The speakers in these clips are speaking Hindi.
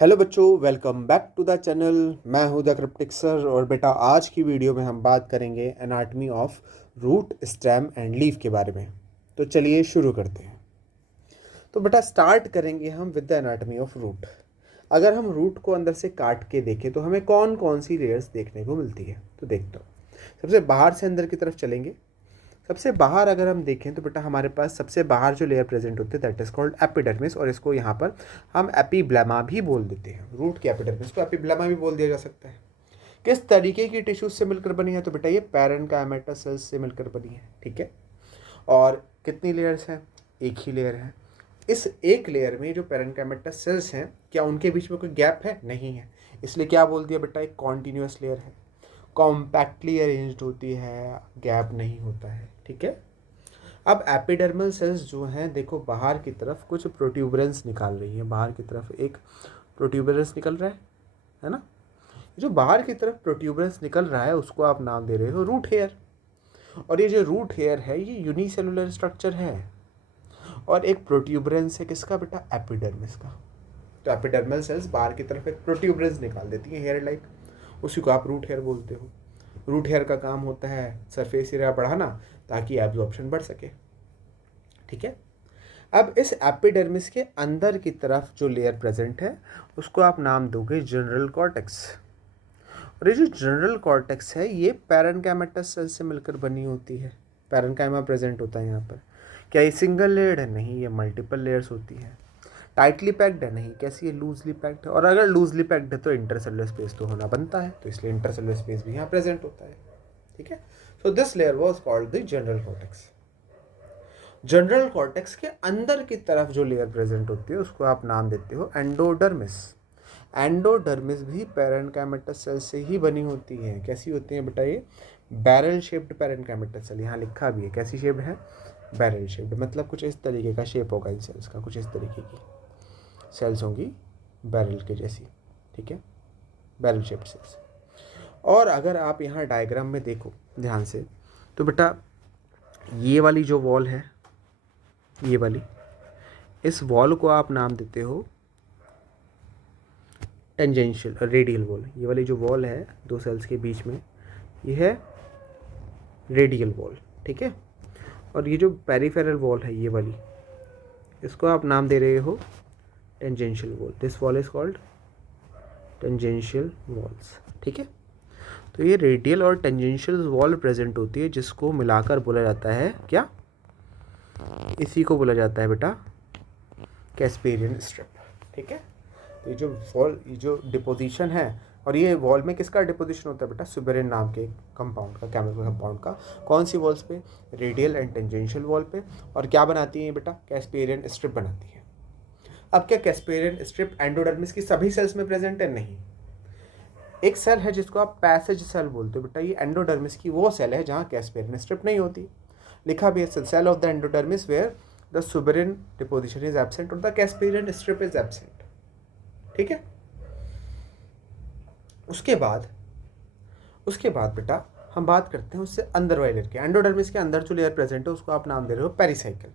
हेलो बच्चों, welcome back to the channel. मैं हूं द क्रिप्टिक सर और बेटा आज की वीडियो में हम बात करेंगे anatomy of root, stem and leaf के बारे में। तो चलिए शुरू करते हैं। तो बेटा स्टार्ट करेंगे हम with the anatomy of root. अगर हम रूट को अंदर से काट के देखें तो हमें कौन कौन सी लेयर्स देखने को मिलती है, तो देखते हो। सबसे बाहर से अंदर की तरफ चलेंगे। सबसे बाहर अगर हम देखें तो बेटा हमारे पास सबसे बाहर जो लेयर प्रेजेंट होती है दैट इज कॉल्ड एपिडर्मिस, और इसको यहाँ पर हम एपिब्लेमा भी बोल देते हैं। रूट के एपिडर्मिस को एपिब्लेमा भी बोल दिया जा सकता है। किस तरीके की टिश्यूज से मिलकर बनी है, तो बेटा ये पैरेन्काइमेटा सेल्स से मिलकर बनी है। ठीक है, और कितनी लेयर्स हैं? एक ही लेयर है। इस एक लेयर में जो पैरेन्काइमेटा सेल्स हैं, क्या उनके बीच में कोई गैप है? नहीं है। इसलिए क्या बोल दिया बेटा, एक कॉन्टिन्यूस लेयर है, कॉम्पैक्टली अरेंज्ड होती है, गैप नहीं होता है। ठीक है, अब एपिडर्मल सेल्स जो हैं, देखो बाहर की तरफ कुछ प्रोट्यूबरेंस निकाल रही है। बाहर की तरफ एक प्रोट्यूबरेंस निकल रहा है ना। जो बाहर की तरफ प्रोट्यूबरेंस निकल रहा है उसको आप नाम दे रहे हो रूट हेयर। और ये जो रूट हेयर है ये यूनिसेलुलर स्ट्रक्चर है, और एक प्रोट्यूबरेंस है किसका बेटा? एपिडर्मिस का। तो एपिडर्मल सेल्स बाहर की तरफ एक प्रोट्यूबरेंस निकाल देती है, हेयर लाइक, उसी को आप रूट हेयर बोलते हो। रूट हेयर का काम होता है सरफेस एरिया बढ़ाना ताकि एब्जॉर्प्शन बढ़ सके। ठीक है, अब इस एपिडर्मिस के अंदर की तरफ जो लेयर प्रेजेंट है उसको आप नाम दोगे जनरल कॉर्टेक्स। और ये जो जनरल कॉर्टेक्स है ये पैरेन्काइमेटस सेल से मिलकर बनी होती है। पैरेन्काइमा प्रेजेंट होता है यहाँ पर। क्या ये सिंगल लेयर्ड है? नहीं, ये मल्टीपल लेयर्स होती है। टाइटली पैक्ड है? नहीं। कैसी है? लूजली पैक्ड है। और अगर लूजली पैक्ड है तो इंटरसेलुलर स्पेस तो होना बनता है, तो इसलिए इंटरसेलुलर स्पेस भी यहाँ प्रेजेंट होता है। ठीक है, so this layer was called the general cortex. General cortex के अंदर की तरफ जो लेयर प्रेजेंट होती है उसको आप नाम देते हो एंडोडर्मिस। एंडोडर्मिस भी पैरेन्काइमेटस सेल से ही बनी होती है। कैसी होती है बेटा? ये बैरल शेप्ड पैरेन्काइमेटस सेल, यहाँ लिखा भी है कैसी शेप्ड है? बैरल शेप्ड, मतलब कुछ इस तरीके का शेप होगा इन सेल्स का, कुछ इस तरीके की सेल्स होंगी बैरल के जैसी। ठीक है, बैरल शेप्ड सेल्स। और अगर आप यहाँ डायग्राम में देखो ध्यान से तो बेटा ये वाली जो वॉल है, ये वाली, इस वॉल को आप नाम देते हो टेंजेंशियल रेडियल वॉल। ये वाली जो वॉल है दो सेल्स के बीच में, ये है रेडियल वॉल। ठीक है, और ये जो पेरिफेरल वॉल है ये वाली, इसको आप नाम दे रहे हो tangential wall. This wall is called tangential walls. ठीक है, तो ये रेडियल और टेंजेंशियल वॉल प्रेजेंट होती है, जिसको मिलाकर बोला जाता है क्या? इसी को बोला जाता है बेटा कैस्पेरियन स्ट्रिप। ठीक है, तो ये जो वॉल, ये जो डिपोजिशन है, और ये वॉल में किसका डिपोजिशन होता है बेटा? सुबेरिन नाम के कंपाउंड का, केमिकल कंपाउंड का। कौन सी वॉल्स पे? रेडियल एंड टेंजेंशियल वॉल पे। और क्या बनाती है बेटा? कैस्पेरियन स्ट्रिप बनाती है। अब क्या कैस्पेरियन स्ट्रिप एंडोडर्मिस की सभी सेल्स में प्रेजेंट है? नहीं। एक सेल है जिसको आप पैसेज सेल बोलते हो बेटा, ये एंडोडर्मिस की वो सेल है जहाँ कैस्पेरियन स्ट्रिप नहीं होती। लिखा भी है cell of the endodermis where the suberin deposition is absent और the Casparian strip is absent. ठीक है, उसके बाद बेटा हम बात करते हैं उससे अंदर वाले लेयर के। एंडोडर्मिस के अंदर जो लेयर प्रेजेंट है उसको आप नाम दे रहे हो पेरिसाइकिल।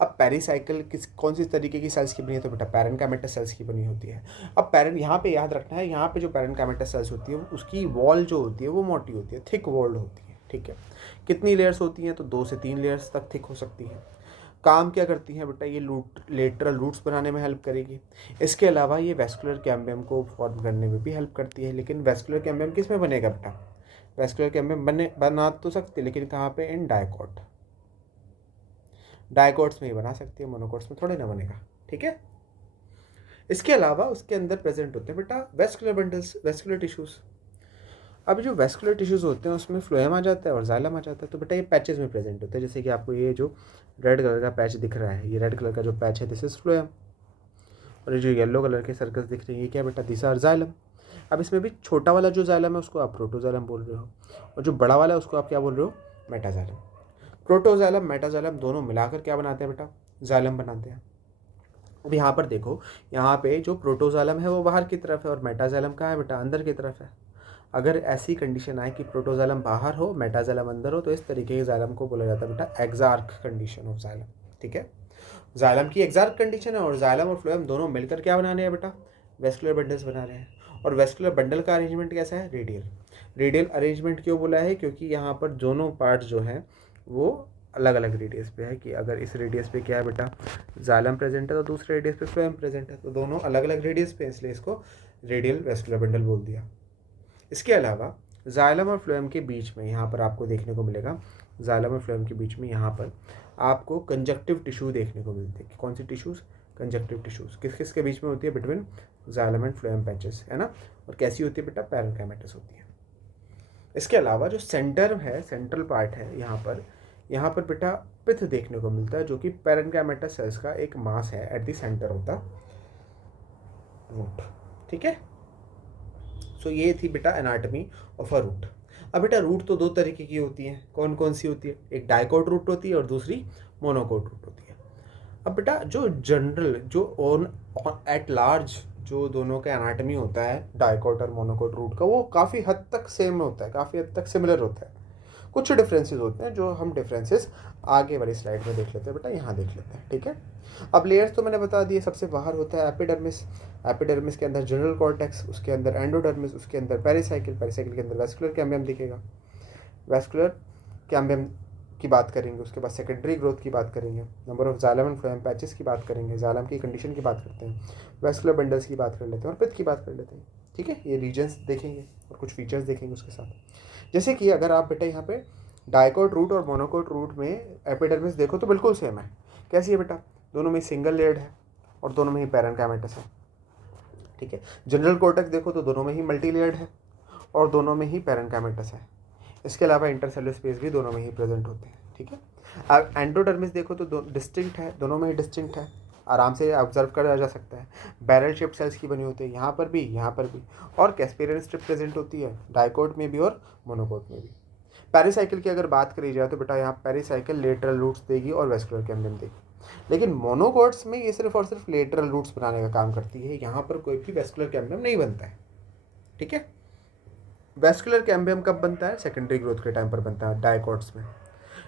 अब पेरिसाइकिल कौन सी तरीके की सेल्स की बनी है? तो बेटा पैरेन्काइमेटस सेल्स की बनी होती है। अब यहाँ पे याद रखना है, यहाँ पे जो पैरेन्काइमेटस सेल्स होती है उसकी वॉल जो होती है वो मोटी होती है, थिक वॉल्ड होती है। ठीक है, कितनी लेयर्स होती हैं? तो 2 से 3 लेयर्स तक थिक हो सकती हैं। काम क्या करती हैं बेटा? ये लेटरल रूट्स बनाने में हेल्प करेगी। इसके अलावा ये वेस्कुलर कैम्बियम को फॉर्म करने में भी हेल्प करती है। लेकिन वेस्कुलर कैम्बियम किस में बनेगा बेटा? वेस्कुलर कैम्बियम बना तो सकते, लेकिन कहाँ पे? In dicot. डायकॉट्स में ही बना सकती है, मोनोकॉट्स में थोड़े ना बनेगा। ठीक है, इसके अलावा उसके अंदर प्रेजेंट होते हैं बेटा वेस्कुलर बंडल्स, वेस्कुलर टिश्यूज। अब जो वेस्कुलर टिश्यूज होते हैं उसमें फ्लोएम आ जाता है और जाइलम आ जाता है। तो बेटा ये पैचेस में प्रेजेंट होते हैं, जैसे कि आपको ये जो रेड कलर का पैच दिख रहा है, ये रेड कलर का जो पैच है दिस इज फ्लोएम। और ये जो येलो कलर के सर्कल्स दिख रहे हैं ये क्या बेटा? This are xylem. अब इसमें भी छोटा वाला जो जाइलम है उसको आप प्रोटोजाइलम बोल रहे हो, और जो बड़ा वाला है उसको आप क्या बोल रहे हो? मेटाजाइलम। प्रोटोजाइलम मेटाजाइलम दोनों मिलाकर क्या बनाते हैं बेटा? जाइलम बनाते हैं। अब यहाँ पर देखो, यहाँ पे जो प्रोटोजाइलम है वो बाहर की तरफ है और मेटाजाइलम कहाँ है बेटा? अंदर की तरफ है। अगर ऐसी कंडीशन आए कि प्रोटोजाइलम बाहर हो मेटाजाइलम अंदर हो, तो इस तरीके के जाइलम को बोला जाता है बेटा एक्सार्क कंडीशन ऑफ जाइलम। ठीक है, जाइलम की एक्सार्क कंडीशन है, और जाइलम और फ्लोएम दोनों मिलकर क्या बनाने हैं बेटा? वेस्कुलर बंडल्स बना रहे हैं। और वेस्कुलर बंडल का अरेंजमेंट कैसा है? रेडियल। रेडियल अरेंजमेंट क्यों बोला है? क्योंकि यहाँ पर दोनों पार्ट जो हैं वो अलग अलग रेडियस पे है, कि अगर इस रेडियस पे क्या है बेटा, जाइलम प्रेजेंट है, तो दूसरे रेडियस पे फ्लोएम प्रेजेंट है, तो दोनों अलग अलग रेडियस पे, इसलिए इसको रेडियल वेस्कुलर बंडल बोल दिया। इसके अलावा जाइलम और फ्लोएम के बीच में यहाँ पर आपको देखने को मिलेगा, जाइलम और फ्लोएम के बीच में यहाँ पर आपको कंजक्टिव टिश्यू देखने को मिलते हैं। कौन सी टिश्यूज़? Conjunctive tissues. किस किस के बीच में होती है? Between xylem and phloem patches, है ना। और कैसी होती है बेटा? पैरेन्काइमेटस होती है। इसके अलावा जो सेंटर है, सेंट्रल पार्ट है, यहाँ पर बेटा पिथ देखने को मिलता है, जो कि पैरेन्काइमेटस सेल्स का एक मास है at the centre of the root. ठीक है, सो ये थी बेटा एनाटॉमी ऑफ अ रूट। अब बेटा रूट तो दो तरीके की होती हैं, कौन कौन सी होती है? एक डाइकोट रूट होती है और दूसरी मोनोकोट रूट होती है। अब बेटा जो जनरल, जो ऑन एट लार्ज जो दोनों का एनाटॉमी होता है डाइकोट और मोनोकोट रूट का, वो काफ़ी हद तक सेम होता है, काफ़ी हद तक सिमिलर होता है। कुछ डिफरेंसेस होते हैं जो हम डिफरेंसेस आगे वाली स्लाइड में देख लेते हैं बेटा, यहाँ देख लेते हैं। ठीक है, अब लेयर्स तो मैंने बता दिए। सबसे बाहर होता है एपिडर्मिस, एपिडर्मिस के अंदर जनरल कॉर्टेक्स, उसके अंदर एंडोडर्मिस, उसके अंदर पेरिसाइकिल, पेरिसाइकिल के अंदर वेस्कुलर कैम्बियम दिखेगा। वेस्कुलर कैम्बियम की बात करेंगे, उसके बाद सेकेंडरी ग्रोथ की बात करेंगे, number of xylem and phloem patches की बात करेंगे, जाइलम की कंडीशन की बात करते हैं, वेस्कुलर बंडल्स की बात कर लेते हैं और पिथ की बात कर लेते हैं। ठीक है, ये रीजन्स देखेंगे और कुछ फीचर्स देखेंगे उसके साथ। जैसे कि अगर आप बेटा यहाँ पे डाइकोट रूट और मोनोकोट रूट में एपिडर्मिस देखो तो बिल्कुल सेम है। कैसी है बेटा? दोनों में सिंगल लेयर्ड है और दोनों में ही पैरेन्काइमेटस है। ठीक है, जनरल कॉर्टेक्स देखो तो दोनों में ही मल्टी लेयर्ड है और दोनों में ही पैरेन्काइमेटस है। इसके अलावा इंटरसेलुलर स्पेस भी दोनों में ही प्रेजेंट होते हैं। ठीक है, अब एंडोडर्मिस देखो तो डिस्टिंक्ट है, दोनों में ही डिस्टिंक्ट है, आराम से ऑब्जर्व करा जा सकता है। बैरल शेप्ड सेल्स की बनी होती है, यहाँ पर भी, यहाँ पर भी। और कैस्पेरियन स्ट्रिप प्रेजेंट होती है डाइकोट में भी और मोनोकोट में भी। पेरिसाइकिल की अगर बात करी जाए तो बेटा यहाँ पेरिसाइकिल लेटरल रूट्स देगी और वेस्कुलर कैम्बियम देगी। लेकिन मोनोकोट्स में ये सिर्फ और सिर्फ लेटरल रूट्स बनाने का काम करती है, यहाँ पर कोई भी वेस्कुलर कैम्बियम नहीं बनता है। ठीक है, वेस्कुलर कैम्बियम कब बनता है? सेकेंडरी ग्रोथ के टाइम पर बनता है डाइकोट्स में।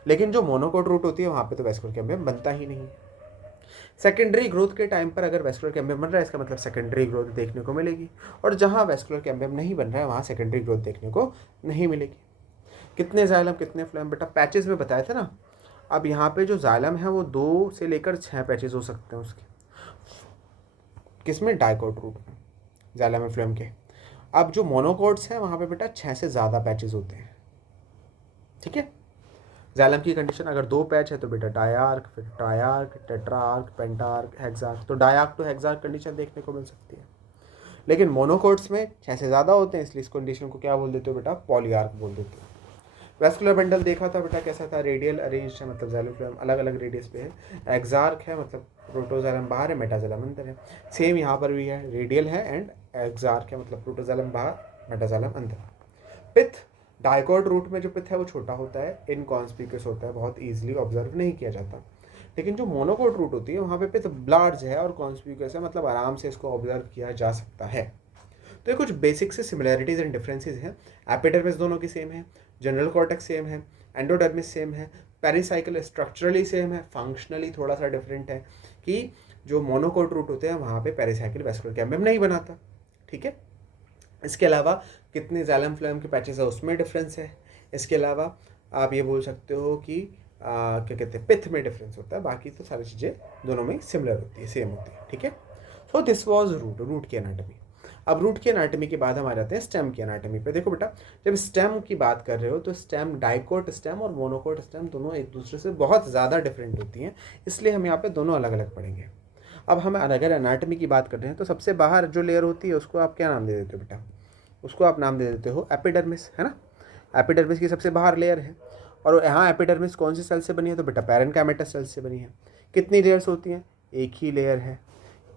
लेकिन जो मोनोकोट रूट होती है वहाँ पे तो वेस्कुलर कैम्बियम बनता ही नहीं। सेकेंडरी ग्रोथ के टाइम पर अगर वेस्कुलर कैम्बियम बन रहा है, इसका मतलब सेकेंडरी ग्रोथ देखने को मिलेगी, और जहाँ वेस्कुलर कैम्बियम नहीं बन रहा है वहाँ सेकेंडरी ग्रोथ देखने को नहीं मिलेगी। कितने जाइलम कितने फ्लोएम बेटा? पैचेस में बताए थे ना। अब यहाँ पे जो जाइलम है वो 2 से लेकर 6 पैचेस हो सकते हैं उसके। किसमें? डाइकोट रूट में, जाइलम और फ्लोएम के। अब जो मोनोकोट्स हैं वहाँ पे बेटा 6 से ज़्यादा पैचेस होते हैं। ठीक है, जाइलम की कंडीशन अगर 2 पैच है तो बेटा डायार्क, फिर ट्रायार्क, टेट्रार्क, पेंटार्क, हेक्सार्क, तो डायार्क टू हेक्सार्क कंडीशन देखने को मिल सकती है। लेकिन मोनोकोट्स में 6 से ज़्यादा होते हैं, इसलिए इस कंडीशन को क्या बोल देते हो बेटा? पॉलीआर्क बोल देते हो। वेस्कुलर बंडल देखा था बेटा, कैसा था? रेडियल अरेंज है, मतलब जाइलम फ्लोएम अलग अलग रेडियस पे है। एक्सार्क है, मतलब प्रोटोजाइलम बाहर है, मेटाजाइलम अंदर है। सेम यहाँ पर भी है, रेडियल है एंड एक्सार्क है, मतलब प्रोटोजाइलम बाहर, मेटाजाइलम अंदर। पिथ, डाइकोट रूट में जो पिथ है वो छोटा होता है, इनकॉन्स्पिक्यूअस होता है, बहुत ईजिली ऑब्जर्व नहीं किया जाता। लेकिन जो मोनोकोट रूट होती है वहाँ पे पिथ लार्ज है और कॉन्स्पिक्यूअस है, मतलब आराम से इसको ऑब्जर्व किया जा सकता है। तो ये कुछ बेसिक से सिमिलैरिटीज़ एंड डिफरेंसेस हैं। एपिडर्मिस दोनों की सेम है, जनरल कॉर्टेक्स सेम है, एंडोडर्मिस सेम है, पेरिसाइकिल स्ट्रक्चरली सेम है, फंक्शनली थोड़ा सा डिफरेंट है कि जो मोनोकोट रूट होते हैं वहाँ पे पेरिसाइकिल वेस्कुलर कैम्बियम नहीं बनाता। ठीक है, इसके अलावा कितने जाइलम फ्लोएम के पैचेस है उसमें डिफरेंस है। इसके अलावा आप ये बोल सकते हो कि क्या कहते हैं, पिथ में डिफरेंस होता है, बाकी तो सारी चीज़ें दोनों में सिमिलर होती है, सेम होती है। ठीक है, सो दिस वाज रूट की एनाटॉमी। अब रूट की एनाटॉमी के बाद हम आ जाते हैं स्टेम की एनाटॉमी पे। देखो बेटा, जब स्टेम की बात कर रहे हो तो स्टेम, डाइकोट स्टेम और मोनोकोट स्टेम दोनों एक दूसरे से बहुत ज़्यादा डिफरेंट होती हैं, इसलिए हम यहाँ पे दोनों अलग अलग पढ़ेंगे। अब हम अगर एनाटॉमी की बात कर रहे हैं तो सबसे बाहर जो लेयर होती है उसको आप क्या नाम दे देते हो बेटा? उसको आप नाम दे देते हो एपिडर्मिस, है ना। एपिडर्मिस की सबसे बाहर लेयर है, और यहाँ एपिडर्मिस कौन सी सेल से बनी है? तो बेटा पैरेन्काइमेटस सेल से बनी है। कितनी लेयर्स होती हैं? एक ही लेयर है।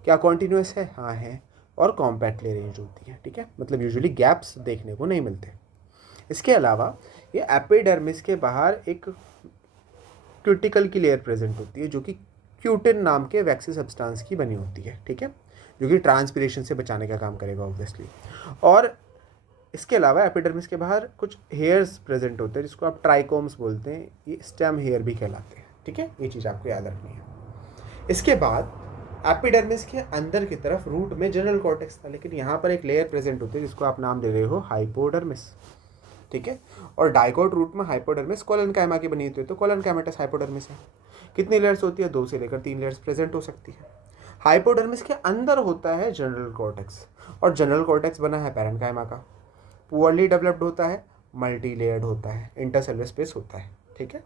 क्या कॉन्टिन्यूस है? हाँ है, और कॉम्पैक्टली अरेंज होती है। ठीक है, मतलब यूजुअली गैप्स देखने को नहीं मिलते। इसके अलावा ये एपिडर्मिस के बाहर एक क्यूटिकल की लेयर प्रेजेंट होती है, जो कि क्यूटिन नाम के वैक्सी सब्सटेंस की बनी होती है। ठीक है, जो कि ट्रांसपिरेशन से बचाने का काम करेगा ऑब्वियसली। और इसके अलावा एपिडर्मिस के बाहर कुछ हेयर्स प्रेजेंट होते हैं जिसको आप ट्राइकोम्स बोलते हैं, ये स्टेम हेयर भी कहलाते हैं। ठीक है, ये चीज़ आपको याद रखनी है। इसके बाद एपिडर्मिस के अंदर की तरफ रूट में जनरल कॉर्टेक्स था, लेकिन यहाँ पर एक लेयर प्रेजेंट होती है जिसको आप नाम दे रहे हो हाइपोडर्मिस, ठीक है। और डाइकोट रूट में हाइपोडर्मिस कोलोनकाइमा की बनी होती है, तो कोलोनकाइमेटस हाइपोडर्मिस है। कितनी लेयर्स होती है? 2 से लेकर 3 लेयर्स प्रेजेंट हो सकती है। हाइपोडर्मिस के अंदर होता है जनरल कॉर्टेक्स, और जनरल कॉर्टेक्स बना है पैरेन्काइमा का। पुअरली डेवलप्ड होता है, मल्टी लेयर्ड होता है, इंटरसेलुलर स्पेस होता है, ठीक है।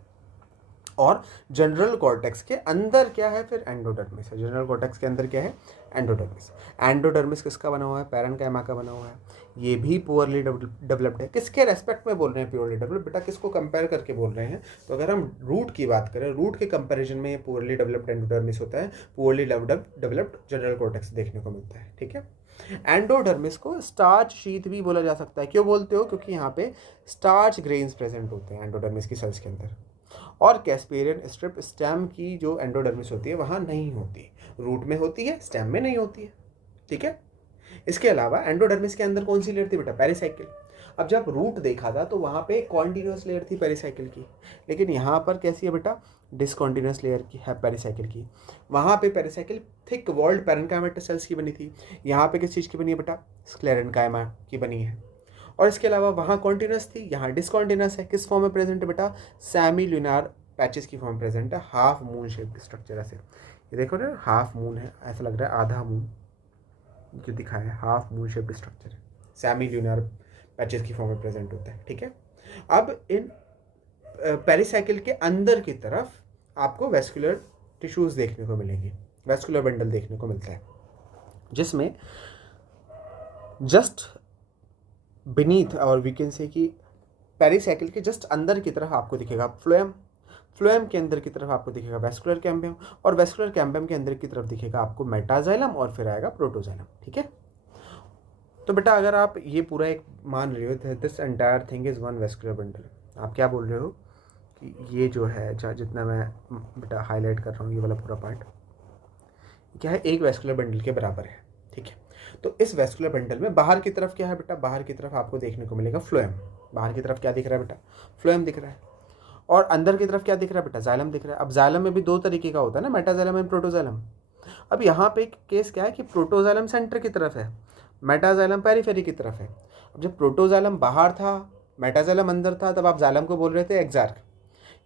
और जनरल कॉर्टेक्स के अंदर क्या है? फिर एंडोडर्मिस है। जनरल कॉर्टेक्स के अंदर क्या है? एंडोडर्मिस। एंडोडर्मिस किसका बना हुआ है? पैरेन्काइमा का बना हुआ है। ये भी पुअरली डेवलप्ड है। किसके रेस्पेक्ट में बोल रहे हैं प्योरली डेवलप्ड? बेटा किसको कंपेयर करके बोल रहे हैं? तो अगर हम रूट की बात करें, रूट के कंपेरिजन में ये पुअरली डेवलप्ड एंडोडर्मिस होता है, पुअरली डेवलप्ड जनरल कॉर्टेक्स देखने को मिलता है, ठीक है। एंडोडर्मिस को स्टार्च शीथ भी बोला जा सकता है। क्यों बोलते हो? क्योंकि यहाँ पे स्टार्च ग्रेन्स प्रेजेंट होते हैं एंडोडर्मिस की सेल्स के अंदर। और कैस्पेरियन स्ट्रिप स्टेम की जो एंडोडर्मिस होती है वहाँ नहीं होती, रूट में होती है, स्टेम में नहीं होती है, ठीक है। इसके अलावा एंडोडर्मिस के अंदर कौन सी लेयर थी बेटा? पेरिसाइकिल। अब जब रूट देखा था तो वहाँ पे कॉन्टिन्यूस लेयर थी पेरिसाइकिल की, लेकिन यहाँ पर कैसी है बेटा? डिसकॉन्टिन्यूस लेयर की है पेरिसाइकिल की। वहाँ पे pericycle thick walled parenchymatous cells की बनी थी, यहाँ पे किस चीज़ की बनी है बेटा? स्क्लेरेन्काइमा की बनी है। और इसके अलावा वहाँ कॉन्टिन्यूस थी, यहाँ डिसकॉन्टिन्यूस है। किस फॉर्म में प्रेजेंट है बेटा? सेमी ल्यूनार पैचेस की फॉर्म में प्रेजेंट है, हाफ मून शेप्ड स्ट्रक्चर। ऐसे ये देखो ना, हाफ मून है, ऐसा लग रहा है आधा मून जो दिखाया है, हाफ मून शेप्ड स्ट्रक्चर है, सेमी ल्यूनार पैचेस की फॉर्म में प्रेजेंट होता है, ठीक है। अब इन पेरिसाइकिल के अंदर की तरफ आपको वेस्कुलर टिश्यूज देखने को मिलेंगी, वेस्कुलर बंडल देखने को मिलता है, जिसमें जस्ट बीनीथ और वी कैन से कि पेरिसाइकिल के जस्ट अंदर की तरफ आपको दिखेगा फ्लोएम, फ्लोएम के अंदर की तरफ आपको दिखेगा वेस्कुलर कैम्बियम, और वेस्कुलर कैम्बियम के अंदर की तरफ दिखेगा आपको मेटाजाइलम, और फिर आएगा प्रोटोजाइलम, ठीक है। तो बेटा अगर आप ये पूरा एक मान रहे हो, this entire thing is one vascular bundle, आप क्या बोल रहे हो कि ये जो है जितना मैं बेटा हाईलाइट कर रहा हूँ, ये वाला पूरा पार्ट क्या है? एक वेस्कुलर बंडल के बराबर है, ठीक है। तो इस वेस्कुलर बंडल में बाहर की तरफ क्या है बेटा? बाहर की तरफ आपको देखने को मिलेगा फ्लोएम। बाहर की तरफ क्या दिख रहा है बेटा? फ्लोएम दिख रहा है। और अंदर की तरफ क्या दिख रहा है बेटा? जाइलम दिख रहा है। अब जाइलम में भी 2 तरीके का होता है ना, मेटाजाइलम एंड प्रोटोजाइलम। अब यहाँ पे एक केस क्या है कि प्रोटोजाइलम सेंटर की तरफ है, मेटाजाइलम पेरिफेरी की तरफ है। अब जब प्रोटोजाइलम बाहर था, मेटाजाइलम अंदर था, तब आप जाइलम को बोल रहे थे एक्सार्क।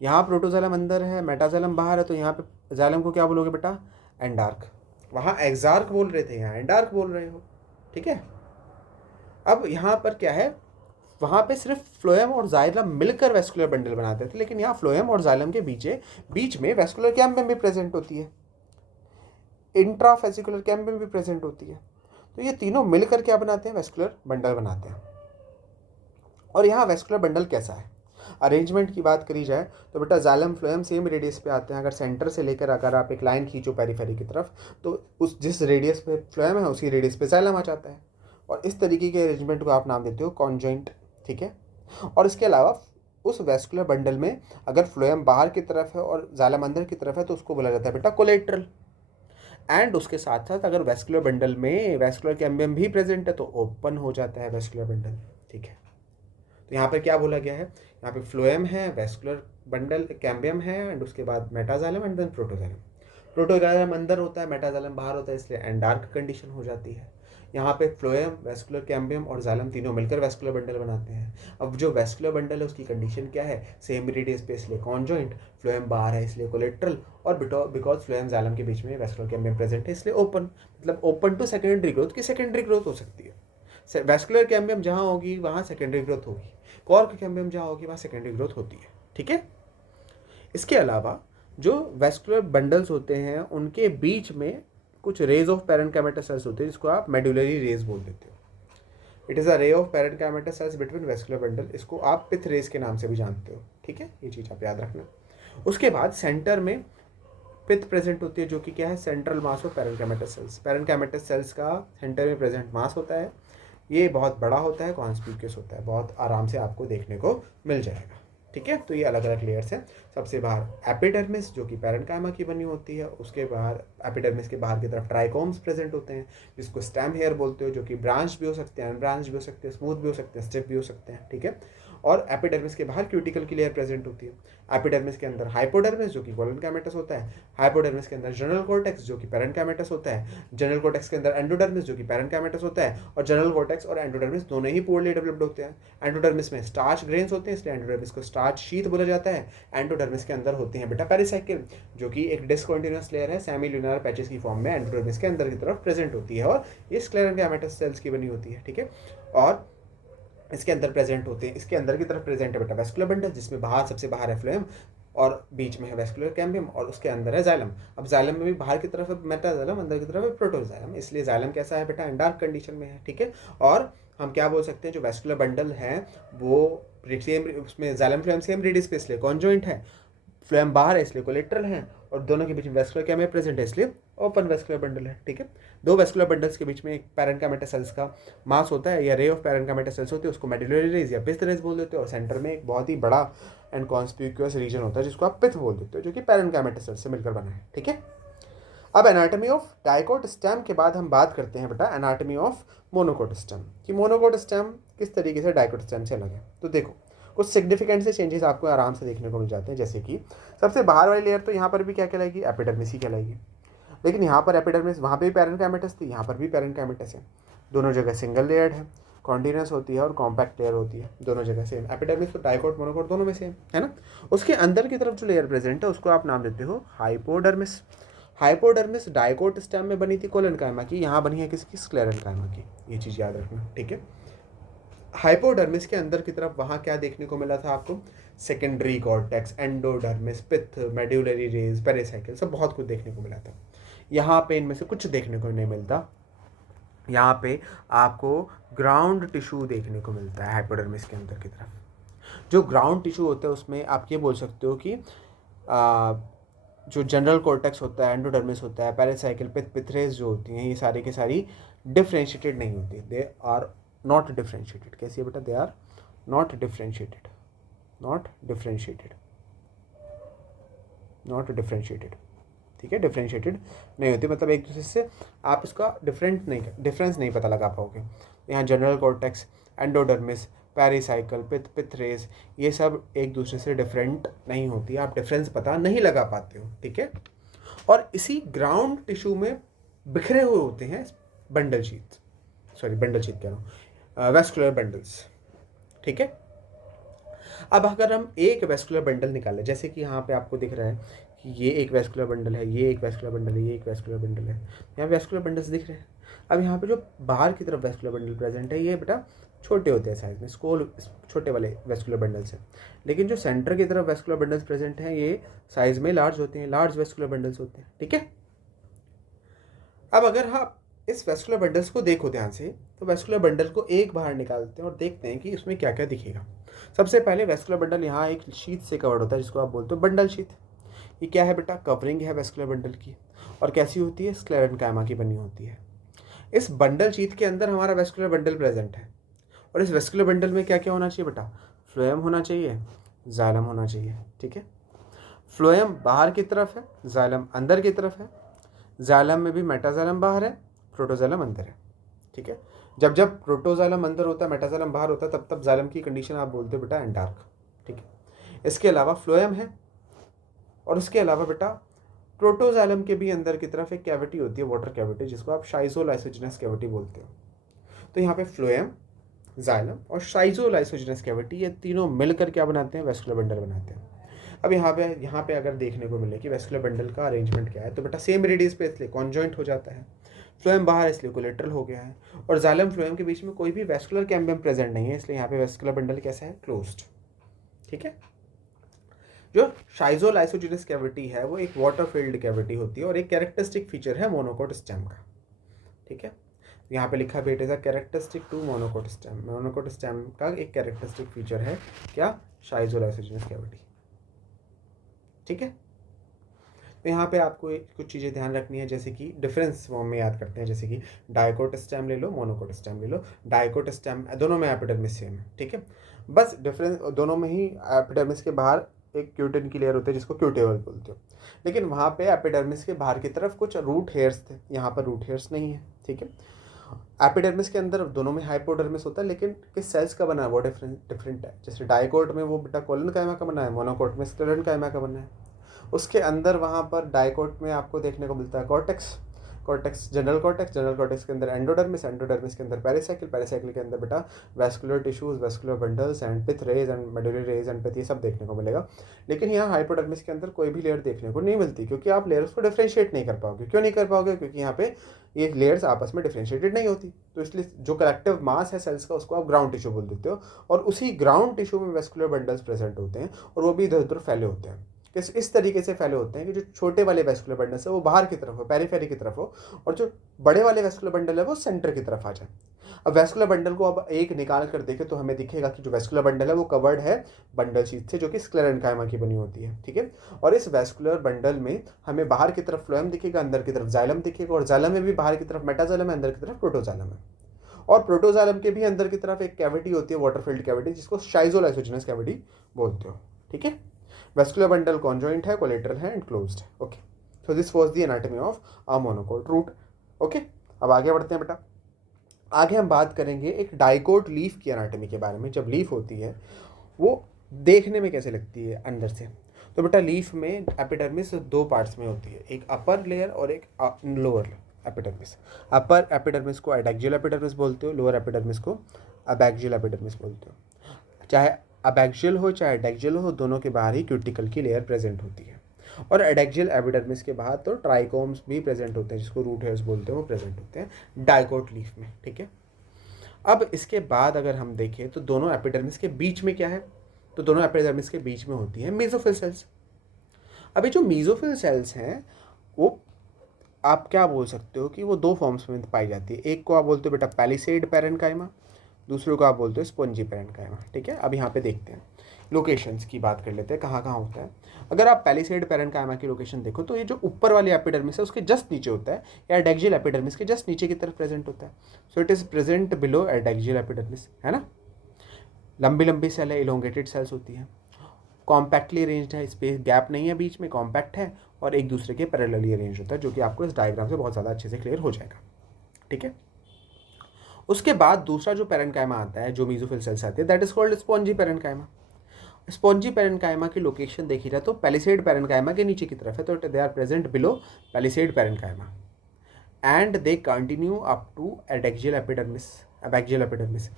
यहाँ प्रोटोजाइलम अंदर है, मेटाजाइलम बाहर है, तो यहाँ पे जाइलम को क्या बोलोगे बेटा? एंडार्क। वहाँ एक्सार्क बोल रहे थे, यहाँ एंडार्क बोल रहे हो, ठीक है। अब यहाँ पर क्या है? वहाँ पे सिर्फ फ्लोएम और जाइलम मिलकर वेस्कुलर बंडल बनाते थे, लेकिन यहाँ फ्लोएम और जाइलम के बीच में वेस्कुलर कैम्बियम भी प्रेजेंट होती है, इंट्राफेसिकुलर कैम्बियम भी प्रेजेंट होती है। तो ये तीनों मिलकर क्या बनाते हैं? वेस्कुलर बंडल बनाते हैं। और यहाँ वेस्कुलर बंडल कैसा है? अरेंजमेंट की बात करी जाए तो बेटा जाइलम फ्लोएम सेम रेडियस पे आते हैं। अगर सेंटर से लेकर अगर आप एक लाइन खींचो पेरिफेरी की तरफ, तो उस जिस रेडियस पे फ्लोएम है उसी रेडियस पे जाइलम आ जाता है, और इस तरीके के अरेंजमेंट को आप नाम देते हो कॉन्जॉइंट, ठीक है। और इसके अलावा उस वेस्कुलर बंडल में अगर फ्लोएम बाहर की तरफ है और जाइलम अंदर की तरफ है तो उसको बोला जाता है बेटा कोलेट्रल। एंड उसके साथ साथ अगर वेस्कुलर बंडल में वेस्कुलर कैम्बियम भी प्रेजेंट है तो ओपन हो जाता है वेस्कुलर बंडल, ठीक है। तो यहाँ पर क्या बोला गया है? यहाँ पे फ्लोएम है, वेस्कुलर बंडल कैम्बियम है, एंड उसके बाद metaxylem and then protoxylem. Protoxylem अंदर होता है, मेटाजाइलम बाहर होता है, इसलिए एंडार्क कंडीशन हो जाती है। यहाँ पे फ्लोएम, वेस्कुलर कैम्बियम और जाइलम तीनों मिलकर वेस्कुलर बंडल बनाते हैं। अब जो वेस्कुलर बंडल है उसकी कंडीशन क्या है? सेम रेडियस पे, इसलिए कॉन्जॉइंट, फ्लोएम बाहर है इसलिए कोलेट्रल, और बिकॉज फ्लोएम जाइलम के बीच में वेस्कुलर कैम्बियम प्रेजेंट है इसलिए ओपन, मतलब ओपन टू सेकेंडरी ग्रोथ की सेकेंडरी ग्रोथ हो सकती है। वेस्कुलर कैम्बियम जहाँ होगी वहाँ सेकेंडरी ग्रोथ होगी, कॉर्क कैम्बियम जहाँ होगी वहाँ सेकेंडरी ग्रोथ होती है, ठीक है। इसके अलावा जो वेस्कुलर बंडल्स होते हैं उनके बीच में कुछ रेज ऑफ पैरेन्काइमेटस सेल्स होते हैं, जिसको आप मेडुलरी रेज बोल देते हो। It is a ray of parenchymatous sales between vascular bundle, इसको आप पिथ रेज के नाम से भी जानते हो, ठीक है। ये चीज़ आप याद रखना। उसके बाद सेंटर में पिथ प्रेजेंट होती है, जो कि क्या है? Central mass of parenchymatous sales. Parenchymatous sales का सेंटर में प्रेजेंट मास होता है, ये बहुत बड़ा होता है, कॉन्स्पिक्यूअस होता है, बहुत आराम से आपको देखने को मिल जाएगा, ठीक है। तो ये अलग अलग लेयर्स हैं। सबसे बाहर एपिडर्मिस जो कि पैरेन्काइमा की बनी होती है, उसके बाहर एपिडर्मिस के बाहर की तरफ ट्राइकोम्स प्रेजेंट होते हैं, जिसको स्टेम हेयर बोलते हो, जो कि ब्रांच भी हो सकते हैं, अनब्रांच भी हो सकते हैं, स्मूथ भी हो सकते हैं, स्टिफ भी हो सकते हैं, ठीक है। और एपिडर्मिस के बाहर क्यूटिकल की लेयर प्रेजेंट होती है। एपिडर्मिस के अंदर हाइपोडर्मिस जो कि कोलन कैमेटस होता है, हाइपोडर्मिस के अंदर जनरल कॉर्टेक्स जो कि पैरेन्काइमेटस होता है, जनरल कॉर्टेक्स के अंदर एंडोडर्मिस जो कि पैरेन्काइमेटस होता है, और जनरल कॉर्टेक्स और एंडोडर्मिस दोनों ही पोरली डेवलप्ड होते हैं। एंडोडर्मिस में स्टार्च ग्रेन्स होते हैं, इसलिए एंडोडर्मिस को स्टार्च शीथ बोला जाता है। एंडोडर्मिस के अंदर होते हैं बेटा पेरिसाइकिल जो कि एक डिसकंटिन्यूअस लेयर है, सेमी ल्यूनर पैचेस की फॉर्म में एंडोडर्मिस के अंदर की तरफ प्रेजेंट होती है, और ये स्क्लेरेन्काइमेटस सेल्स की बनी होती है। ठीक है, और इसके अंदर प्रेजेंट होते हैं, इसके अंदर की तरफ प्रेजेंट है बेटा वेस्कुलर बंडल, जिसमें बाहर सबसे बाहर है फ्लोएम और बीच में है वेस्कुलर कैम्बियम, और उसके अंदर है जाइलम। अब जाइलम में भी बाहर की तरफ है मेटाजाइलम, अंदर की तरफ है प्रोटोजाइलम, इसलिए जाइलम कैसा है बेटा, डार्क कंडीशन में है। ठीक है, और हम क्या बोल सकते हैं, जो वेस्कुलर बंडल है वो सेम, उसमें जाइलम फ्लोएम सेम रेडियस पे इसलिए कॉन्जॉइंट है, फ्लोएम बाहर है इसलिए कोलेट्रल है, और दोनों के बीच में वेस्कुलर कैम्बियम प्रेजेंट है इसलिए ओपन वेस्कुलर बंडल है। ठीक है, दो वेस्कुलर बंडल्स के बीच में एक पैरेन्काइमेटस सेल्स का मास होता है या रे ऑफ पैरेन्काइमेटस सेल्स होती है, उसको मेडुलरी रेज या पिथ रेज बोल देते हो, और सेंटर में एक बहुत ही बड़ा एंड कॉन्स्पिक्यूअस रीजन होता है जिसको आप पिथ बोल देते हो, जो कि पैरेन्काइमेटस सेल्स से मिलकर बना है। ठीक है, अब एनाटॉमी ऑफ डाइकोट स्टेम के बाद हम बात करते हैं बेटा एनाटॉमी ऑफ मोनोकोट स्टेम, कि मोनोकोट स्टेम किस तरीके से डाइकोट स्टेम से अलग है। तो देखो कुछ सिग्निफिकेंट से चेंजेस आपको आराम से देखने को मिल जाते हैं, जैसे कि सबसे बाहर वाली लेयर तो यहाँ पर भी क्या कहलाएगी, एपिडर्मिस ही कहलाएगी, लेकिन यहाँ पर एपिडर्मिस, वहाँ पे भी पैरेन्काइमेटस थी, यहाँ पर भी पैरेन्काइमेटस है, दोनों जगह सिंगल लेयर्ड है, कॉन्टिन्यूस होती है और कॉम्पैक्ट लेयर होती है, दोनों जगह सेम। एपिडर्मिस तो डाइकोट मोनोकोट दोनों में सेम है ना। उसके अंदर की तरफ जो लेयर प्रेजेंट है उसको आप नाम देते हो हाइपोडर्मिस। हाइपोडर्मिस डाइकोट स्टेम में बनी थी कोलेनकाइमा की, यहाँ बनी है किसकी, स्क्लेरेनकाइमा की, ये चीज़ याद रखना। ठीक है, हाइपोडर्मिस के अंदर की तरफ वहाँ क्या देखने को मिला था आपको, सेकेंडरी कॉर्टेक्स, एंडोडर्मिस, पिथ, मेडुलरी रेज, पेरिसाइकिल, सब बहुत कुछ देखने को मिला था। यहाँ पे इनमें से कुछ देखने को नहीं मिलता, यहाँ पे आपको ग्राउंड टिश्यू देखने को मिलता है हाइपोडर्मिस के अंदर की तरफ। जो ग्राउंड टिश्यू होता है उसमें आप ये बोल सकते हो कि जो जनरल कॉर्टेक्स होता है, एंडोडर्मिस होता है, पेरिसाइकिल, पिथ, पिथरेज जो होती हैं, ये सारी की सारी डिफ्रेंशिएटेड नहीं होती, दे आर नॉट डिफ्रेंशिएटेड। कैसी है बेटा, they are not differentiated, not differentiated, not differentiated. ठीक है, डिफ्रेंशिएटेड नहीं होती, मतलब एक दूसरे से आप इसका डिफरेंस नहीं पता लगा पाओगे। यहाँ जनरल कॉर्टेक्स, एंडोडर्मिस, पेरिसाइकिल, पिथ, पिथरेज, ये सब एक दूसरे से डिफरेंट नहीं होती, आप डिफरेंस पता नहीं लगा पाते हो। ठीक है, और इसी ग्राउंड टिश्यू में बिखरे हुए होते हैं bundle sheath, sorry bundle sheath कह रहा हूँ, वेस्कुलर बंडल्स। ठीक है, अब अगर हम एक वेस्कुलर बंडल निकालें, जैसे कि यहाँ पे आपको दिख रहा है कि ये एक वेस्कुलर बंडल है, ये एक वेस्कुलर बंडल है, ये एक वेस्कुलर बंडल है, यहाँ वेस्कुलर बंडल्स दिख रहे हैं। अब यहाँ पे जो बाहर की तरफ वेस्कुलर बंडल प्रेजेंट है ये बेटा छोटे होते हैं साइज में, स्कोल छोटे वाले वेस्कुलर बंडल्स हैं, लेकिन जो सेंटर की तरफ वेस्कुलर बंडल्स प्रेजेंट हैं ये साइज में लार्ज होते हैं, लार्ज वेस्कुलर बंडल्स होते हैं। ठीक है, अब अगर आप इस वेस्कुलर बंडल्स को देखो ध्यान से, तो वेस्कुलर बंडल को एक बाहर निकालते हैं और देखते हैं कि उसमें क्या क्या दिखेगा। सबसे पहले वेस्कुलर बंडल यहाँ एक शीट से कवर्ड होता है जिसको आप बोलते हो बंडल शीट। ये क्या है बेटा, कवरिंग है वेस्कुलर बंडल की, और कैसी होती है, स्क्लेरेन्काइमा की बनी होती है। इस बंडल शीट के अंदर हमारा वेस्कुलर बंडल प्रेजेंट है, और इस वेस्कुलर बंडल में क्या क्या होना चाहिए बेटा, फ्लोएम होना चाहिए, जाइलम होना चाहिए। ठीक है, फ्लोएम बाहर की तरफ है, जाइलम अंदर की तरफ है, जाइलम में भी मेटाजाइलम बाहर है, प्रोटोजाइलम अंदर है। ठीक है, जब जब प्रोटोजाइलम अंदर होता है, मेटाजाइलम बाहर होता है, तब तब जाइलम की कंडीशन आप बोलते हो बेटा एंडार्क। ठीक है, इसके अलावा फ्लोएम है, और इसके अलावा बेटा प्रोटोजाइलम के भी अंदर की तरफ एक कैविटी होती है, वाटर कैविटी, जिसको आप शाइजोलाइसोजिनस कैविटी बोलते हो। तो यहाँ पे फ्लोएम, जाइलम और शाइजोलाइसोजिनस कैविटी, ये तीनों मिलकर क्या बनाते हैं, वेस्कुलर बंडल बनाते हैं। अब यहाँ पे अगर देखने को मिले कि वेस्कुलर बंडल का अरेंजमेंट क्या है, तो बेटा सेम रेडियस पे इसलिए कॉन्जॉइंट हो जाता है, फ्लोएम बाहर इसलिए कोलेटरल हो गया है, और जाइलम फ्लोएम के बीच में कोई भी वेस्कुलर कैम्बियम प्रेजेंट नहीं है, इसलिए यहाँ पे वेस्कुलर बंडल कैसा है, क्लोज्ड। ठीक है, जो शाइजोलाइसोजिनस कैविटी है वो एक वाटर फील्ड कैविटी होती है और एक कैरेक्टरिस्टिक फीचर है मोनोकोट स्टेम का। ठीक है, यहाँ पे लिखा है it is a characteristic to monocot stem. Monocot stem का एक कैरेक्टरिस्टिक फीचर है क्या, शाइजोलाइसोजिनस कैविटी। ठीक है, तो यहाँ पे आपको कुछ चीज़ें ध्यान रखनी है, जैसे कि डिफरेंस फॉर्म में याद करते हैं, जैसे कि डाइकोट स्टेम ले लो, मोनोकोट स्टेम ले लो। डाइकोट स्टेम दोनों में एपिडर्मिस सेम है। ठीक है, बस डिफरेंस दोनों में ही एपिडर्मिस के बाहर एक क्यूटिन की लेयर होती है जिसको क्यूटेबल बोलते हो, लेकिन वहाँ पे एपिडर्मिस के बाहर की तरफ कुछ रूट हेयर्स थे, यहाँ पर रूट हेयर्स नहीं है। ठीक है, एपिडर्मिस के अंदर दोनों में हाइपोडर्मिस होता है, लेकिन किस सेल्स का बना है वो डिफरेंट है। जैसे डाइकोट में वो बेटा कोलन कायमा का बना है, मोनोकोट में स्क्लेरन कायमा का बना है। उसके अंदर वहाँ पर डाइकोट में आपको देखने को मिलता है कॉर्टेक्स, जनरल कॉर्टेक्स के अंदर एंडोडर्मिस के अंदर पेरिसाइकिल के अंदर बेटा vascular tissues, vascular bundles and pith rays and medullary rays and pith, ये सब देखने को मिलेगा। लेकिन यहाँ हाइपोडर्मिस के अंदर कोई भी लेयर देखने को नहीं मिलती, क्योंकि आप लेयर्स को डिफ्रेंशिएट नहीं कर पाओगे। क्यों नहीं कर पाओगे? क्योंकि यहाँ पे ये लेयर्स आपस में डिफ्रेंशिएटेड नहीं होती, तो इसलिए जो कलेक्टिव मास है सेल्स का उसको आप ग्राउंड टिश्यू बोल देते हो, और उसी ग्राउंड टिश्यू में वैस्कुलर बंडल्स प्रेजेंट होते हैं, और वो भी इधर उधर फैले होते हैं। इस तरीके से फैले होते हैं कि जो छोटे वाले वैस्कुलर बंडल्स है वो बाहर की तरफ हो, पेरिफेरी की तरफ हो, और जो बड़े वाले वैस्कुलर बंडल है वो सेंटर की तरफ आ जाए। अब वैस्कुलर बंडल को अब एक निकाल कर देखें तो हमें दिखेगा कि जो वैस्कुलर बंडल है वो कवर्ड है बंडल शीट से, जो कि स्क्लेरन कायमा की बनी होती है। ठीक है, और इस वैस्कुलर बंडल में हमें बाहर की तरफ फ्लोएम दिखेगा, अंदर की तरफ जाइलम दिखेगा, और जाइलम में भी बाहर की तरफ मेटाजाइलम है, अंदर की तरफ प्रोटोजाइलम है। और प्रोटोजाइलम के भी अंदर की तरफ एक कैविटी होती है, वाटर फिल्ड कैविटी, जिसको शाइजोलाइसोजेनस कैविटी बोलते हो। ठीक है, वैस्कुलर बंडल कॉन्जॉइंट है, कोलेटरल है एंड क्लोज्ड है। Okay, so this was the anatomy of a monocot root. Okay, अब आगे बढ़ते हैं बेटा। आगे हम बात करेंगे एक डाइकोट लीफ की एनाटॉमी के बारे में। जब लीफ होती है वो देखने में कैसे लगती है अंदर से, तो बेटा लीफ में एपिडर्मिस दो पार्ट्स में होती है, एक अपर लेयर और एक लोअर एपिडर्मिस। अपर एपिडर्मिस को एडैक्सियल एपिडर्मिस बोलते हो, लोअर एपिडर्मिस को अबैक्सियल एपिडर्मिस बोलते हो। चाहे अबैक्सियल हो चाहे एडैक्सियल हो, दोनों के बाहर ही क्यूटिकल की लेयर प्रेजेंट होती है, और एडैक्सियल एपिडर्मिस के बाहर तो ट्राइकोम्स भी प्रेजेंट होते हैं, जिसको रूट हेयर्स बोलते हैं, वो प्रेजेंट होते हैं डाइकोट लीफ में। ठीक है, अब इसके बाद अगर हम देखें तो दोनों एपिडर्मिस के बीच में क्या है, तो दोनों एपिडर्मिस के बीच में होती है मेसोफिल सेल्स। अभी जो मेसोफिल सेल्स हैं वो आप क्या बोल सकते हो कि वो दो फॉर्म्स में पाई जाती है। एक को आप बोलते हो बेटा पैलिसेड पैरेन्काइमा, दूसरे को आप बोलते हो स्पॉन्जी पैरेन्काइमा। ठीक है, अब यहाँ पे देखते हैं लोकेशंस की बात कर लेते हैं, कहाँ कहाँ होता है। अगर आप पैलिसेड पैरेन्काइमा की लोकेशन देखो तो ये जो ऊपर वाली एपिडर्मिस है उसके जस्ट नीचे होता है, या एडैक्सियल एपिडर्मिस के जस्ट नीचे की तरफ प्रेजेंट होता है। So it is present below adaxial epidermis, है ना। लंबी लंबी सेल है, इलोंगेटेड सेल्स होती हैं, कॉम्पैक्टली अरेंज्ड है, स्पेस गैप नहीं है बीच में, कॉम्पैक्ट है, और एक दूसरे के पैरेलली अरेंज होता है, जो कि आपको इस डायग्राम से बहुत ज़्यादा अच्छे से क्लियर हो जाएगा। ठीक है, उसके बाद दूसरा जो पैरेन्काइमा आता है, जो मेसोफिल सेल्स आते हैं, that is called spongy parenchyma. Spongy parenchyma की लोकेशन देखी जाए तो पैलिसेड पैरेन्काइमा के नीचे की तरफ है, तो they are present below palisade parenchyma and they continue up to adaxial epidermis, abaxial epidermis.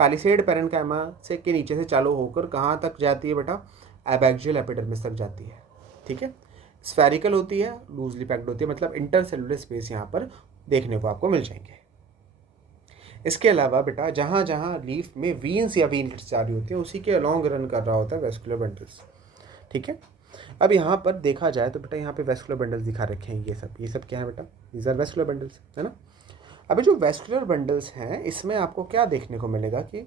Palisade parenchyma से के नीचे से चालू होकर कहाँ तक जाती है बेटा, अबैक्सियल एपिडर्मिस तक जाती है। ठीक है, स्फेरिकल होती है, लूजली पैक्ड होती है, मतलब इंटरसेलुलर स्पेस यहाँ पर देखने को आपको मिल जाएंगे। इसके अलावा बेटा जहाँ जहाँ लीफ में वीन्स या वीनलेट्स जारी होती हैं उसी के अलॉन्ग रन कर रहा होता है वैस्कुलर बंडल्स। ठीक है, अब यहाँ पर देखा जाए तो बेटा यहाँ पे वैस्कुलर बंडल्स दिखा रखे हैं, ये सब क्या है बेटा, दीज आर वैस्कुलर बंडल्स, है ना। अभी जो वैस्कुलर बंडल्स हैं इसमें आपको क्या देखने को मिलेगा कि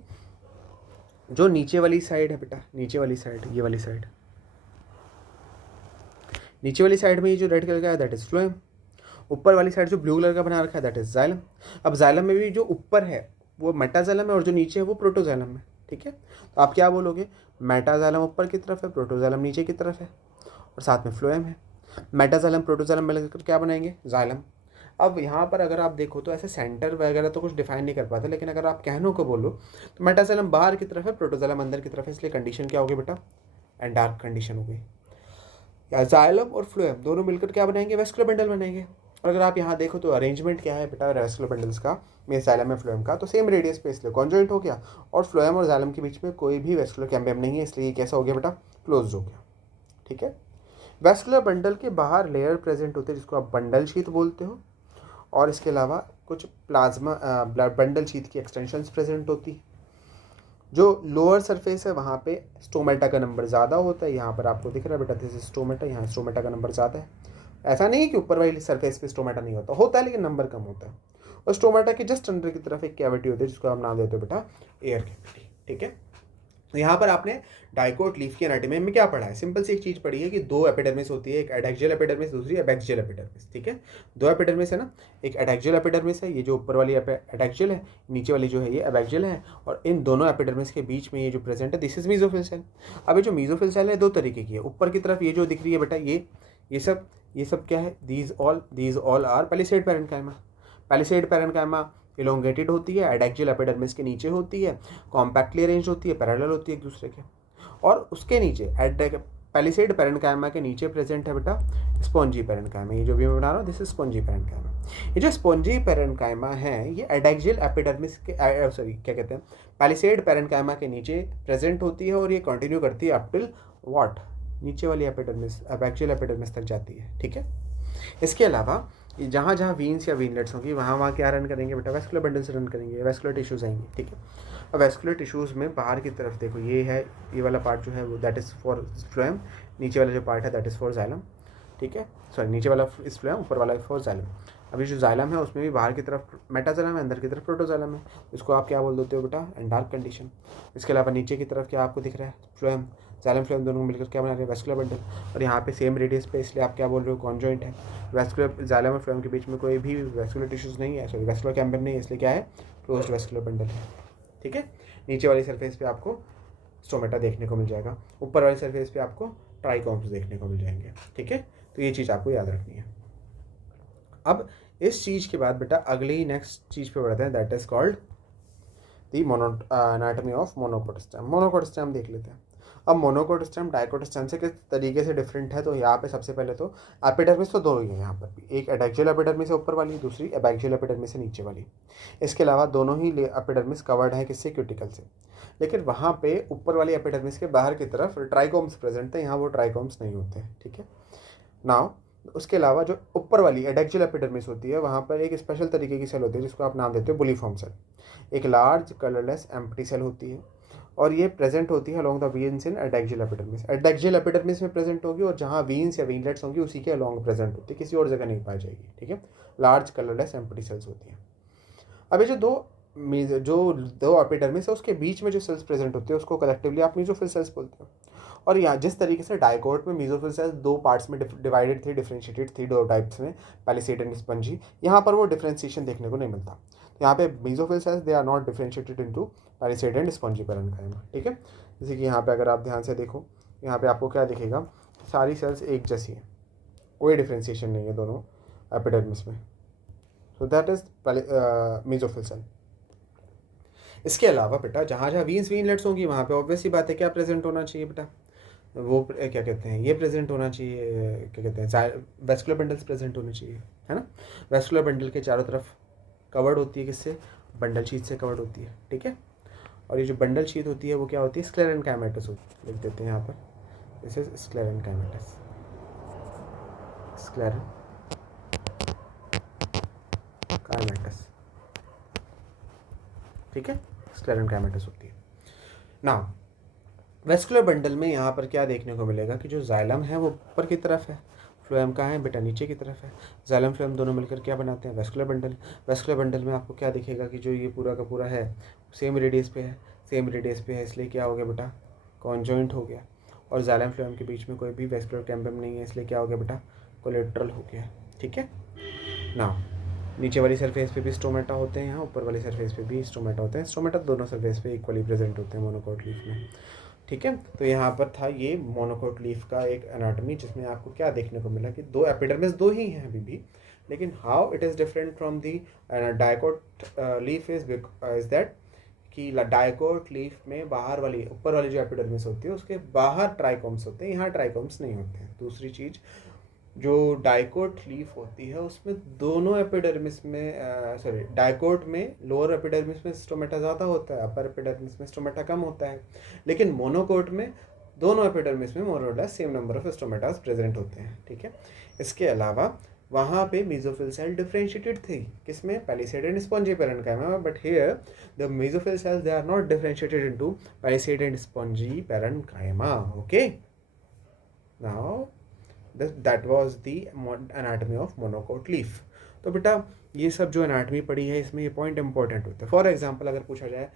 जो नीचे वाली साइड है बेटा, नीचे वाली साइड, ये वाली साइड, नीचे वाली साइड में ये जो रेड कलर का है दैट इज फ्लोएम, ऊपर वाली साइड जो ब्लू कलर का बना रखा है दैट इज जाइलम। अब जाइलम में भी जो ऊपर है वो मेटाजाइलम है और जो नीचे है वो प्रोटोजाइलम है। ठीक है, तो आप क्या बोलोगे, मेटाजाइलम ऊपर की तरफ है, प्रोटोजाइलम नीचे की तरफ है, और साथ में फ्लोएम है। मेटाजाइलम प्रोटोजाइलम मिलकर क्या बनाएंगे, जाइलम। अब यहाँ पर अगर आप देखो तो ऐसे सेंटर वगैरह तो कुछ डिफाइन नहीं कर पाते, लेकिन अगर आप कहनों को बोलो तो मेटाजाइलम बाहर की तरफ है, प्रोटोजाइलम अंदर की तरफ है, इसलिए कंडीशन क्या होगी बेटा, एंड डार्क कंडीशन हो गई। या जाइलम और फ्लोएम दोनों मिलकर क्या बनाएंगे, वैस्कुलर बंडल बनाएंगे। और अगर आप यहाँ देखो तो अरेंजमेंट क्या है बेटा वैस्कुलर बंडल्स का, में जाइलम में फ्लोएम का, तो सेम रेडियस पे इसलिए कॉन्जॉइंट हो गया, और फ्लोएम और जाइलम के बीच में कोई भी वैस्कुलर कैम्बियम नहीं है, इसलिए कैसा हो गया बेटा, क्लोज हो गया। ठीक है, वैस्कुलर बंडल के बाहर लेयर प्रेजेंट होते हैं जिसको आप बंडल शीथ बोलते हो, और इसके अलावा कुछ प्लाज्मा बंडल शीथ की एक्सटेंशंस प्रेजेंट होती है। जो लोअर सरफेस है वहाँ पे स्टोमेटा का नंबर ज़्यादा होता है, यहाँ पर आपको दिख रहा है बेटा दिस इज स्टोमेटा, यहाँ स्टोमेटा का नंबर ज़्यादा है। ऐसा नहीं है कि ऊपर वाली सरफेस पे स्टोमेटा नहीं होता है, लेकिन नंबर कम होता है। और स्टोमेटा के जस्ट अंदर की तरफ एक कैविटी होती है जिसको आप नाम देते हो बेटा एयर कैविटी। ठीक है, तो यहाँ पर आपने डाइकोट लीफ की एनाटॉमी में क्या पढ़ा है, सिंपल सी एक चीज़ पढ़ी है कि दो एपिडर्मिस होती है, एक एडैक्सियल एपिडर्मिस, दूसरी अबैक्सियल एपिडर्मिस। ठीक है, दो एपिडर्मिस है ना, एक एडैक्सियल एपिडर्मिस है, ये जो ऊपर वाली एडैक्सियल है, नीचे वाली जो है ये अबैक्सियल है, और इन दोनों एपिडर्मिस के बीच में ये जो प्रेजेंट है दिस इज मेसोफिल सेल। अब ये जो मेसोफिल सेल है दो तरीके की है, ऊपर की तरफ ये जो दिख रही है बेटा ये सब क्या है, these all are palisade parenchyma. Palisade parenchyma elongated होती है, एडैक्सियल एपिडर्मिस के नीचे होती है, कॉम्पैक्टली अरेंज होती है, पैरेलल होती है एक दूसरे के, और उसके नीचे पैलिसेड पेरेन्काइमा के नीचे प्रेजेंट है बेटा स्पॉन्जी पेरेन्काइमा। ये जो भी मैं बना रहा हूँ दिस इज स्पॉन्जी पेरेन्काइमा। ये जो स्पॉन्जी पेरेन्काइमा है ये एडैक्सियल एपिडर्मिस के सॉरी क्या कहते हैं पैलिसेड पेरेन्काइमा के नीचे प्रेजेंट होती है और ये कंटिन्यू करती है अप टिल व्हाट, नीचे वाली एपिडर्मिस एबैक्सियल एपिडर्मिस तक जाती है। ठीक है, इसके अलावा जहाँ जहाँ वीन्स या वीनलेट्स होंगी वहाँ वहाँ क्या रन करेंगे बेटा, वेस्कुलर बंडल से रन करेंगे, वेस्कुलर टिश्यूज आएंगे। ठीक है, अब वेस्कुलर टिश्यूज़ में बाहर की तरफ देखो ये है, ये वाला पार्ट जो है वो दैट इज़ फॉर फ्लोएम, नीचे वाला जो पार्ट है दैट इज़ फॉर जाइलम। ठीक है, सॉरी नीचे वाला इस फ्लोएम, ऊपर वाला फॉर जाइलम। अभी जो जाइलम है उसमें भी बाहर की तरफ मेटाजाइलम है, अंदर की तरफ प्रोटोजाइलम है, इसको आप क्या बोल देते हो बेटा, एंडार्क कंडीशन। इसके अलावा नीचे की तरफ क्या आपको दिख रहा है, फ्लोएम जाइलम फ्लोएम दोनों मिलकर क्या बना रहे हैं, वेस्कुलर बंडल। और यहाँ पे सेम रेडियस पे, इसलिए आप क्या बोल रहे हो, कॉन्जॉइंट है। वेस्कुलर जाइलम और फ्लोएम के बीच में कोई भी वेस्कुलर टिश्यूज नहीं है, सॉरी वेस्कुलर कैम्बियम नहीं है, इसलिए क्या है, क्लोज्ड वेस्कुलर बंडल है। ठीक है, नीचे वाली सरफेस पे आपको स्टोमेटा देखने को मिल जाएगा, ऊपर वाली सरफेस पे आपको ट्राइकोम्स देखने को मिल जाएंगे। ठीक है, तो ये चीज़ आपको याद रखनी है। अब इस चीज़ के बाद बेटा अगली नेक्स्ट चीज़ पे बढ़ते हैं, that is called the anatomy of monocot stem. Monocot stem देख लेते हैं। अब मोनोकोट स्टेम डाइकोट स्टेम से किस तरीके से डिफरेंट है, तो यहाँ पे सबसे पहले तो एपिडर्मिस तो दो ही है यहाँ पर भी, एक एडैक्सियल एपिडर्मिस है ऊपर वाली, दूसरी एबैक्सियल एपिडर्मिस है नीचे वाली। इसके अलावा दोनों ही एपिडर्मिस कवर्ड है किससे, क्यूटिकल से। लेकिन वहाँ पे ऊपर वाली एपिडर्मिस के बाहर की तरफ ट्राइकोम्स प्रेजेंट थे, यहाँ वो ट्राइकोम्स नहीं होते। ठीक है, नाउ उसके अलावा जो ऊपर वाली एडैक्सियल एपिडर्मिस होती है वहाँ पर एक स्पेशल तरीके की सेल होती है जिसको आप नाम देते हो बुलीफॉर्म सेल। एक लार्ज कलरलेस एम्प्टी सेल होती है और ये प्रेजेंट होती है along the veins in adaxial epidermis. Adaxial epidermis में प्रेजेंट होगी और जहाँ वीन्स या वीनलेट्स होंगी उसी के अलोंग प्रेजेंट होती है, किसी और जगह नहीं पाई जाएगी। ठीक है, लार्ज कलरलेस एम्प्टी सेल्स होती हैं। अब ये जो दो एपिडर्मिस है उसके बीच में जो सेल्स प्रेजेंट होते हैं उसको कलेक्टिवली आप मेसोफिल सेल्स बोलते हो। और यहाँ जिस तरीके से डाइकोट में मेसोफिल सेल्स दो पार्ट्स में डिवाइडेड थी, डिफरेंशिएटेड थी दो टाइप्स में, पैलिसेड एंड स्पंजी, यहाँ पर वो डिफरेंशिएशन देखने को नहीं मिलता। तो यहाँ पे mesophyll cells they are not differentiated into palisade and spongy parenchyma. ठीक है, जैसे कि यहाँ पे अगर आप ध्यान से देखो, यहाँ पे आपको क्या दिखेगा, सारी सेल्स एक जैसी हैं, कोई डिफरेंशिएशन नहीं है दोनों एपिडर्मिस में। So that is mesophyll cell. इसके अलावा बेटा जहाँ जहाँ वीनलेट्स होंगी वहाँ पे ऑब्वियसली बात है क्या प्रेजेंट होना चाहिए बेटा, वो क्या कहते हैं, ये प्रेजेंट होना चाहिए, क्या कहते हैं, वेस्कुलर बंडल्स प्रेजेंट होने चाहिए, है ना। वेस्कुलर बंडल के चारों तरफ कवर्ड होती है किससे, बंडल शीट से कवर्ड होती है। ठीक है, और ये जो बंडल शीट होती है वो क्या होती है, स्क्लेरेन्काइमेटस होती है। लिख देते हैं यहाँ पर, दिस इज स्क्लेरेन्काइमेटस, स्क्लेरेन्काइमेटस। ठीक है, स्क्लेरेन्काइमेटस होती है। नाउ वेस्कुलर बंडल में यहाँ पर क्या देखने को मिलेगा कि जो जाइलम है वो ऊपर की तरफ है, फ्लोएम कहाँ है बेटा, नीचे की तरफ है। जाइलम फ्लोएम दोनों मिलकर क्या बनाते हैं, वेस्कुलर बंडल। वेस्कुलर बंडल में आपको क्या दिखेगा कि जो ये पूरा का पूरा है सेम रेडियस पे है, सेम रेडियस पे है, इसलिए क्या हो गया बेटा, कॉन्जॉइंट हो गया। और जाइलम फ्लोएम के बीच में कोई भी वेस्कुलर कैम्बियम नहीं है, इसलिए क्या हो गया बेटा, कोलेट्रल हो गया। ठीक है, नाउ नीचे वाली सरफेस पे भी स्टोमेटा होते हैं, यहाँ ऊपर वाली सरफेस पे भी स्टोमेटा होते हैं। स्टोमेटा दोनों सरफेस पे इक्वली प्रेजेंट होते हैं मोनोकोट लीफ में। ठीक है, तो यहाँ पर था ये मोनोकोट लीफ का एक एनाटॉमी जिसमें आपको क्या देखने को मिला कि दो एपिडर्मिस दो ही हैं अभी भी, लेकिन how it is different from the dicot leaf is that कि डाइकोट लीफ में बाहर वाली ऊपर वाली जो एपिडर्मिस होती है उसके बाहर ट्राइकोम्स होते हैं, यहाँ ट्राइकोम्स नहीं होते हैं। दूसरी चीज़, जो डाइकोट लीफ होती है उसमें दोनों एपिडर्मिस में सॉरी डाइकोट में लोअर एपिडर्मिस में स्टोमेटा ज़्यादा होता है, अपर एपिडर्मिस में स्टोमेटा कम होता है। लेकिन मोनोकोट में दोनों एपिडर्मिस में मोर और less same number of stomatas present होते हैं। ठीक है, इसके अलावा वहाँ पे मेसोफिल सेल डिफरेंशिएटेड थी किसमें, पैलिसेड एंड स्पॉन्जी पेरेन्काइमा में, but here the mesophyll cells they are not differentiated into palisade and spongy parenchyma. Okay, now that was the anatomy of monocot leaf. तो बेटा ये सब जो एनाटॉमी पढ़ी है इसमें ये पॉइंट इंपॉर्टेंट होते हैं। फॉर एग्जांपल अगर पूछा जाए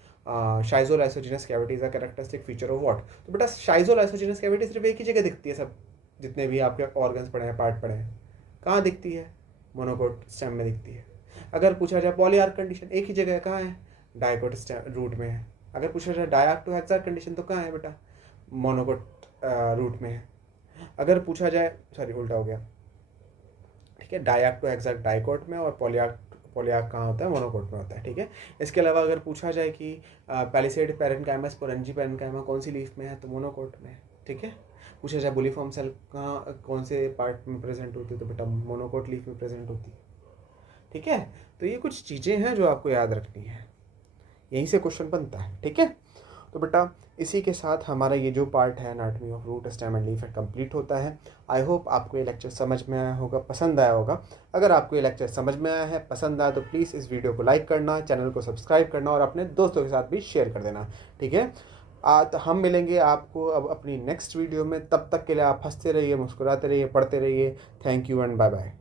schizolysigenous cavity is a characteristic feature of what, तो बेटा शाइजोलाइसोजिनस कैविटी सिर्फ एक ही जगह दिखती है, सब जितने भी आपके ऑर्गन्स पढ़े हैं, पार्ट पढ़े हैं, कहाँ दिखती है, मोनोकोट स्टेम में दिखती है। अगर पूछा जाए पॉलीआर्क कंडीशन एक ही जगह है, कहाँ है, डाइकोट रूट में है। अगर पूछा जाए डायआर्क टू हेक्सार्क कंडीशन तो कहाँ है बेटा, मोनोकोट रूट में है। अगर पूछा जाए, सॉरी उल्टा हो गया, ठीक है, डायआर्क टू हेक्सार्क डाइकोट में और पॉलीआर्क कहाँ होता है, मोनोकोट में होता है, ठीक है। इसके अलावा अगर पूछा जाए कि पैलिसेड पैरेन्काइमा स्पोरेंजी पैरेन्काइमा कौन सी लीफ में है, तो मोनोकोट में, ठीक है। पूछा जाए बुलिफॉर्म सेल कहाँ कौन से पार्ट में प्रेजेंट होती है, तो बेटा मोनोकोट लीफ में प्रेजेंट होती है, ठीक है। तो ये कुछ चीज़ें हैं जो आपको याद रखनी है, यहीं से क्वेश्चन बनता है, ठीक है। तो बेटा इसी के साथ हमारा ये जो पार्ट है anatomy of root stem and leaf complete होता है। आई होप आपको ये लेक्चर समझ में आया होगा, पसंद आया होगा। अगर आपको ये लेक्चर समझ में आया है, पसंद आया, तो प्लीज़ इस वीडियो को लाइक करना, चैनल को सब्सक्राइब करना और अपने दोस्तों के साथ भी शेयर कर देना, ठीक है। तो हम मिलेंगे आपको अब अपनी नेक्स्ट वीडियो में। तब तक के लिए आप हंसते रहिए, मुस्कुराते रहिए, पढ़ते रहिए। Thank you and bye bye.